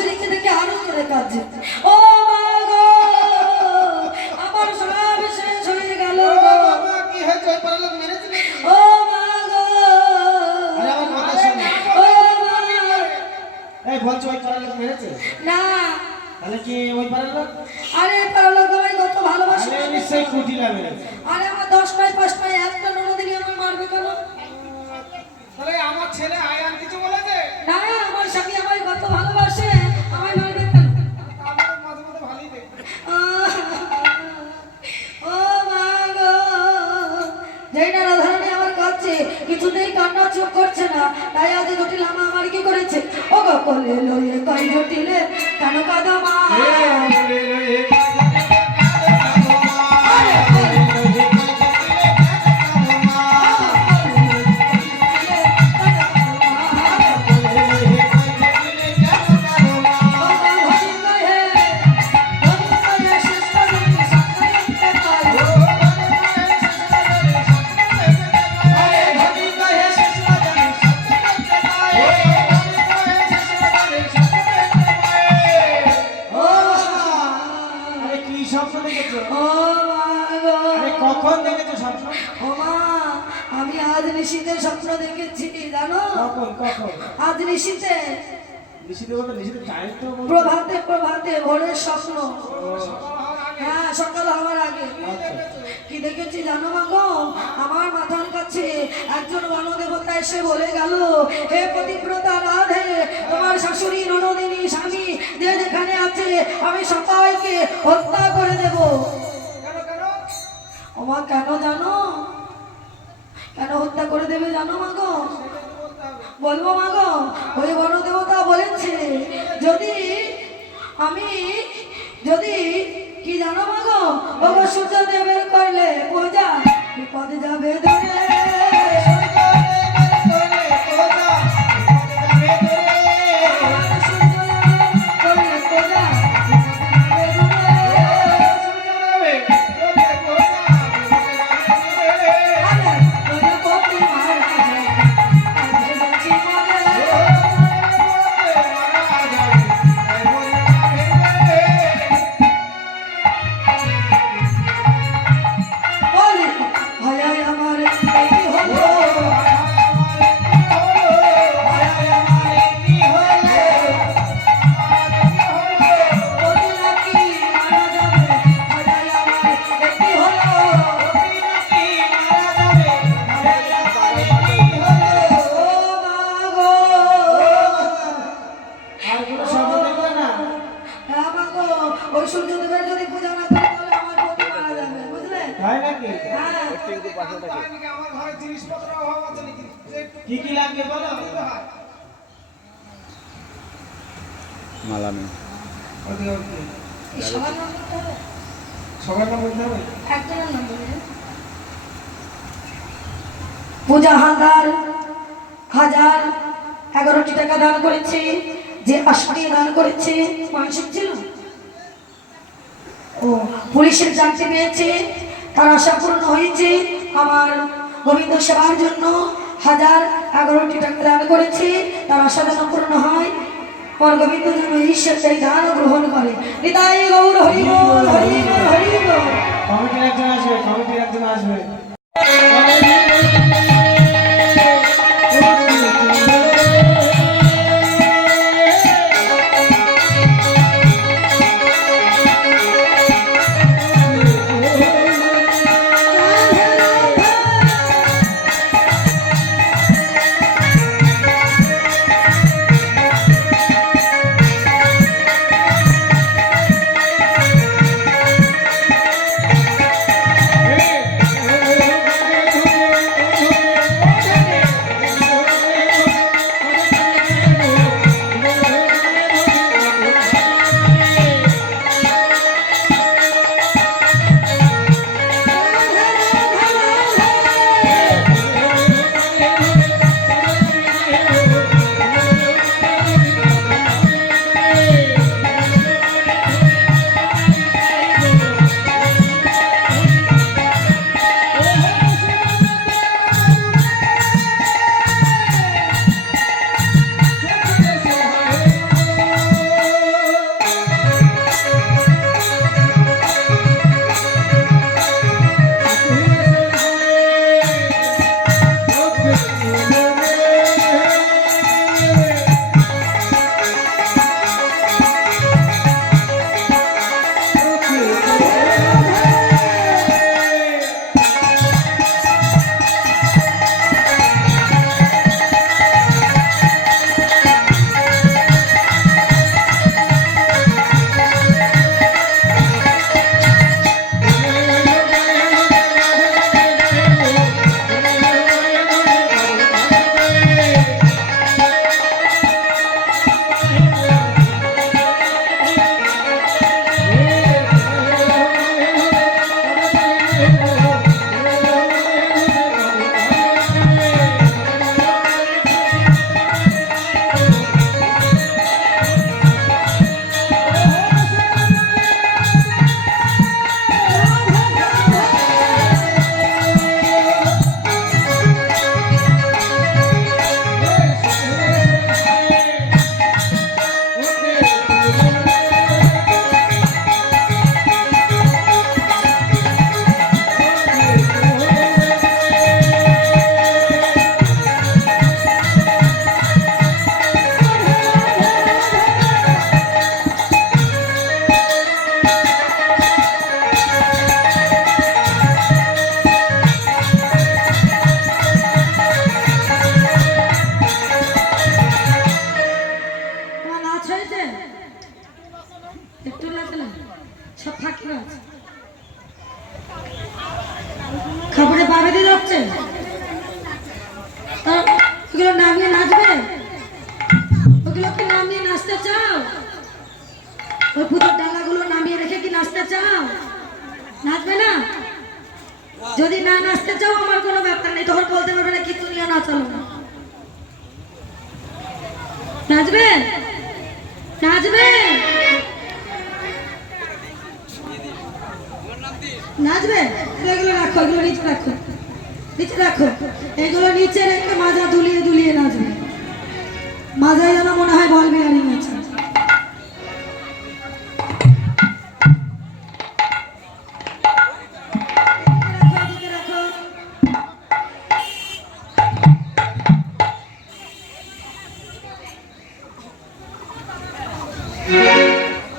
শাশুড়িকে দেখে আরো জোরে কাঁদছে। ও মা গো, আমার সব শেষ হয়ে গেল গো। কি হয়েছে? ওই পাড়ার লোক মেরেছে নাকি? ও মা গো, আরে আমার কথা শোনো। ও মা। এই বলছো ওই পাড়ার লোক মেরেছে? না, তাহলে কি ওই পাড়ার লোক? আরে পাড়ার লোক আমায় কত ভালোবাসে। আরে নিশ্চয়ই কুটিলা মেরেছে। আরে আমার 10 নয় 5 নয় একটা ননদিনী আমায় মারবে কেন? তাহলে আমার ছেলে আয়ান কিছু বলেছে? না, আমার স্বামী আমায় কত ভালোবাসে, আমায় মারবে কেন? আমার মাঝে মাঝে ভালোই দেখে। ও মা গো, যেই না রাধারানী আমার কাছে কিছুতেই কান্না চুপ করছে না, তাই আজ জটিল আমা আমার কি করেছে? ও গো কোলে লয়ে কই জটিলে কেন কাঁদো মা? কখন দেখেছো স্বপ্ন? ও মা, আমি আজ নিশীথে স্বপ্ন দেখেছি জানো? কখন কখন? আজ নিশীথে, নিশিতে বলতে নিশিতে টাইম তো বলতে। প্রভাতে প্রভাতে ভোরের স্বপ্ন। হ্যাঁ, সকাল হওয়ার আগে। আচ্ছা। কি দেখেছি জানো মা গো? আমার মাথার কাছে একজন গণদেবতা এসে বলে গেল, হে পতিব্রতা রাধে, তোমার শাশুড়ি ননদিনী স্বামী যে যেখানে আছে আমি সবাইকে হত্যা করে দেব। কেন কেন? ও মা, কেন জানো? কেন হত্যা করে দেবে জানো মা গো? বলবো মা গো, ওই গণদেবতা বলেছে যদি আমি যদি কি জানো মা গো, ও গো সূর্যদেবের করলে পূজা বিপদ যাবে ধরে। ওই সূর্যদেবের যদি পূজা না করে তাহলে আমার পতি মারা যাবে, বুঝলে? তাই নাকি? হ্যাঁ। আমার ঘরে জিনিসপত্র অভাব আছে নাকি? কি কি লাগবে বলো? মালা নেই। এই সবার নাম বলতে হবে? সবার নাম বলতে হবে? একজনের নাম বলবে। পূজা হালদার 1011টি টাকা দান করেছে। যে আশাটি দান করেছে মানসিক ছিল, ও পুলিশের চাকরি পেয়েছে, তার আশা পূর্ণ হয়েছে। আমার গোবিন্দ সেবার জন্য 1011টি টাকা দান করেছে, তার আশা যেন পূর্ণ হয়। আমার গোবিন্দ যেন ঈশ্বর সেই দান গ্রহণ করে। নিতাই গৌর হরি বল, হরি বল, হরি বল। কমিটির একজন আসবে, কমিটির একজন আসবে। ওগুলো নামিয়ে নাচবে? ওগুলো কি নামিয়ে নাচতে চাও? ওই পুজোর ডালাগুলো নামিয়ে রেখে কি নাচতে চাও? নাচবে না? যদি না নাচতে চাও আমার কোনো ব্যাপার নেই, তখন বলতে পারবে না কিন্তু নিয়ে নাচালো না। নাচবে? নাচবে? নাচবে? এগুলো রাখো, এগুলো নিচে রাখো, নিচে রাখো। এগুলো নিচে রেখে মাজা দুলিয়ে দুলিয়ে নাচবে। মাজায় যেন মনে হয় বল বিহারি আছে।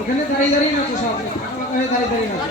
ওখানে দাঁড়িয়ে দাঁড়িয়ে নাচো সব, দাঁড়িয়ে দাঁড়িয়ে নাচো।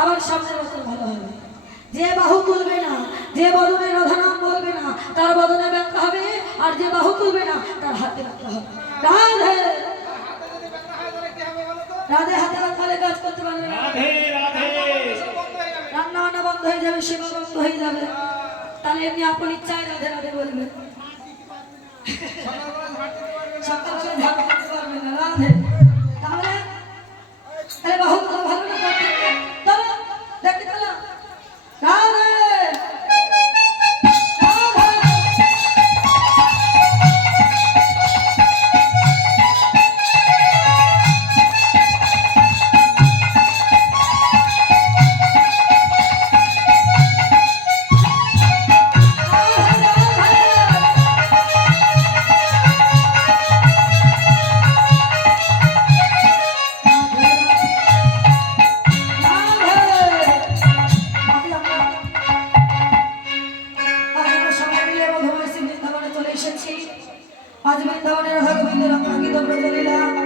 আবার সামনের বছর ভালো হবে। যে বাহু তুলবে না, যে বদনে রাধা নাম বলবে না, তার বদনে ব্যথা হবে, আর যে বাহু তুলবে না তার হাতে ব্যথা হবে। রাধে রাধে, হাতে ব্যথা হলে কাজ করতে পারবে না, রান্না বান্না বন্ধ হয়ে যাবে, সেবা বন্ধ হয়ে যাবে। তাহলে এমনি আপন ইচ্ছায় রাধে রাধে বলবে, সকালবেলা ঝাড় দিতে পারবে না। রাধে তাহলে আরে বাহু তোলা ভালো না করতে, চলো দেখি চলো। রাধে আজ বৃন্দাবনের রাধা গোবিন্দের রত্নাঙ্কিত ব্রজলীলা